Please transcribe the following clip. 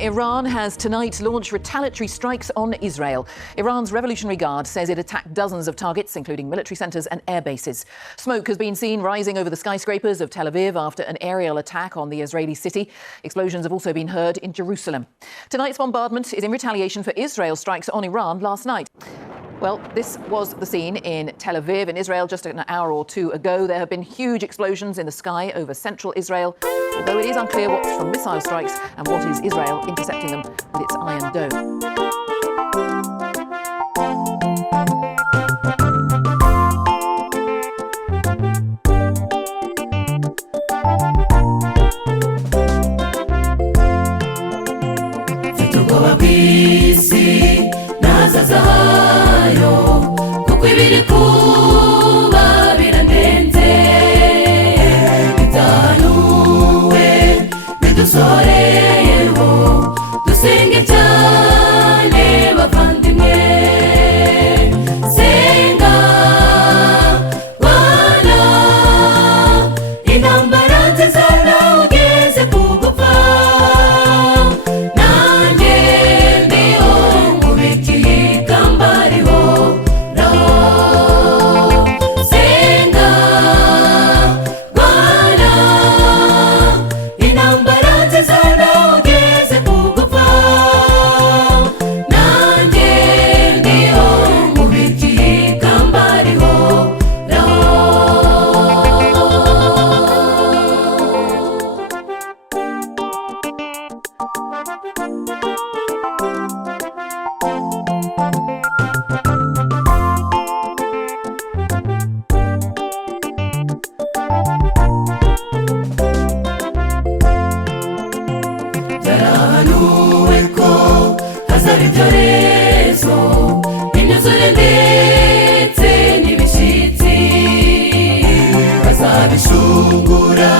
Iran has tonight launched retaliatory strikes on Israel. Iran's Revolutionary Guard says it attacked dozens of targets, including military centres and air bases. Smoke has been seen rising over the skyscrapers of Tel Aviv after an aerial attack on the Israeli city. Explosions have also been heard in Jerusalem. Tonight's bombardment is in retaliation for Israel's strikes on Iran last night. Well, this was the scene in Tel Aviv in Israel just an hour or two ago. There have been huge explosions in the sky over central Israel, although it is unclear what's from missile strikes and what is Israel intercepting them with its Iron Dome. Ibiri kuba birandenze bitanuwe bidusoreyeho dusenge cyane bavandimwe senga bana intambara nziza ugeze kugupfa nanjye ndiho mubikiye kambariho ibyorezo imyuzure ndetse n'ibishyitsi bazabishungura